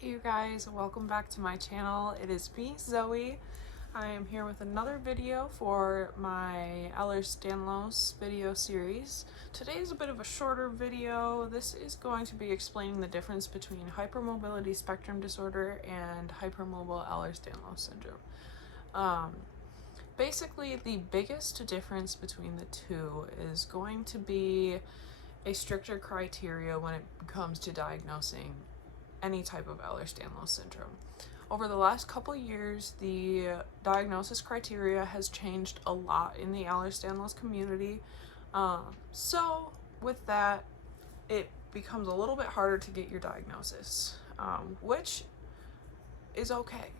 Hey you guys, welcome back to my channel. It is me, Zoe. I am here with another video for my Ehlers-Danlos video series. Today is a bit of a shorter video. This is going to be explaining the difference between hypermobility spectrum disorder and hypermobile Ehlers-Danlos syndrome. Basically, the biggest difference between the two is going to be a stricter criteria when it comes to diagnosing any type of Ehlers-Danlos syndrome. Over the last couple years, the diagnosis criteria has changed a lot in the Ehlers-Danlos community. So with that, it becomes a little bit harder to get your diagnosis, which is okay.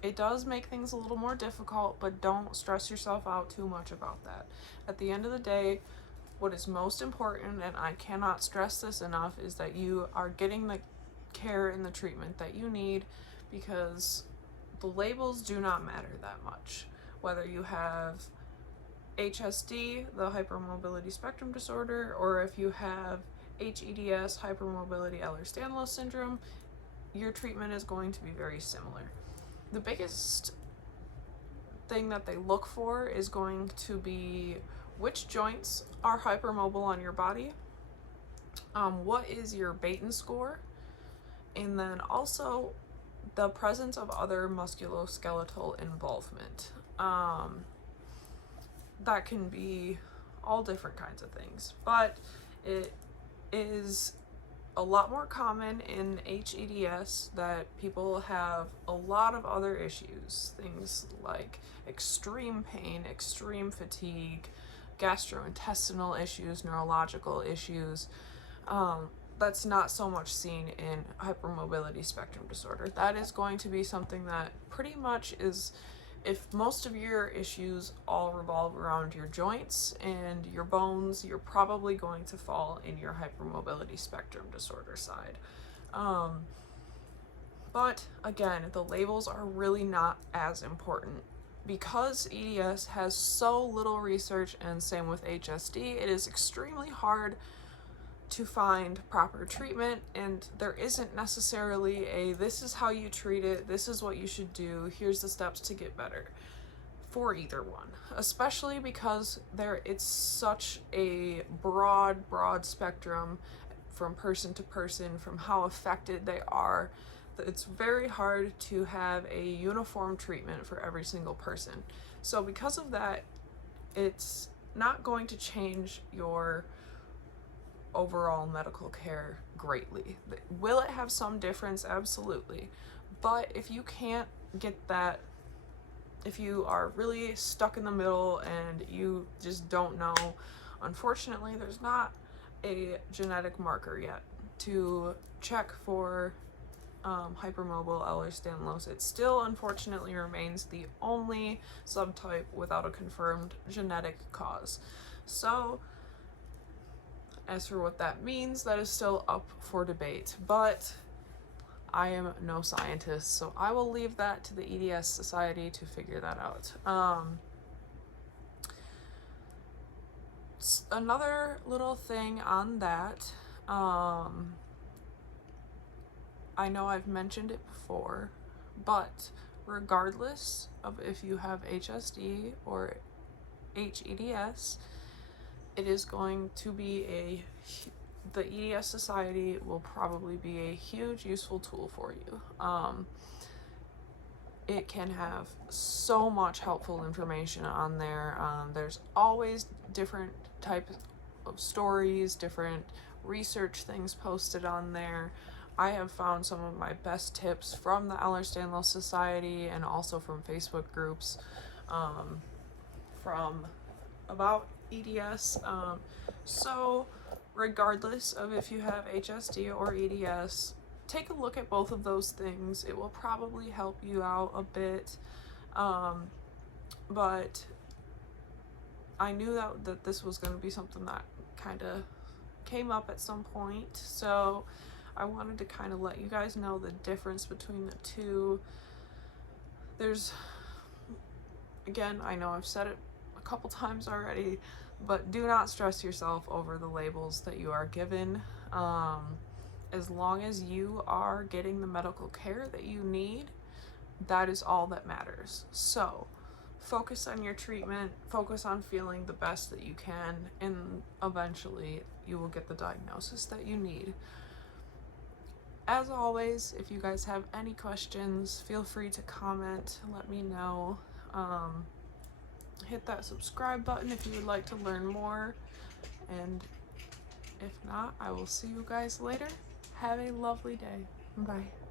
It does make things a little more difficult, but don't stress yourself out too much about that. At the end of the day, what is most important, and I cannot stress this enough, is that you are getting the care and the treatment that you need, because the labels do not matter that much. Whether you have HSD, the hypermobility spectrum disorder, or if you have hEDS, hypermobility Ehlers-Danlos syndrome, your treatment is going to be very similar. The biggest thing that they look for is going to be which joints are hypermobile on your body, what is your Batten score, and then also the presence of other musculoskeletal involvement. That can be all different kinds of things, but it is a lot more common in hEDS that people have a lot of other issues, things like extreme pain, extreme fatigue, gastrointestinal issues, neurological issues. That's not so much seen in hypermobility spectrum disorder. That is going to be something that pretty much is, if most of your issues all revolve around your joints and your bones, you're probably going to fall in your hypermobility spectrum disorder side. But again, the labels are really not as important. Because EDS has so little research, and same with HSD, it is extremely hard to find proper treatment, and there isn't necessarily a this is how you treat it, this is what you should do, here's the steps to get better for either one, especially because it's such a broad spectrum from person to person, from how affected they are. It's very hard to have a uniform treatment for every single person. So because of that, it's not going to change your overall medical care greatly. Will it have some difference? Absolutely. But if you can't get that, if you are really stuck in the middle and you just don't know, unfortunately, there's not a genetic marker yet to check for hypermobile Ehlers-Danlos. It still unfortunately remains the only subtype without a confirmed genetic cause. So as for what that means, that is still up for debate, but I am no scientist, so I will leave that to the EDS Society to figure that out. Another little thing on that, I know I've mentioned it before, but regardless of if you have HSD or hEDS, it is going to be the EDS Society will probably be a huge useful tool for you. It can have so much helpful information on there. There's always different types of stories, different research things posted on there. I have found some of my best tips from the Ehlers-Danlos Society and also from Facebook groups from about EDS. So regardless of if you have HSD or EDS, take a look at both of those things. It will probably help you out a bit. But I knew that this was going to be something that kind of came up at some point, so I wanted to kind of let you guys know the difference between the two. There's, again, I know I've said it a couple times already, but do not stress yourself over the labels that you are given. as long as you are getting the medical care that you need, that is all that matters. So focus on your treatment, focus on feeling the best that you can, and eventually you will get the diagnosis that you need. As always, if you guys have any questions, feel free to comment, let me know. Hit that subscribe button if you would like to learn more, and if not, I will see you guys later. Have a lovely day. Bye.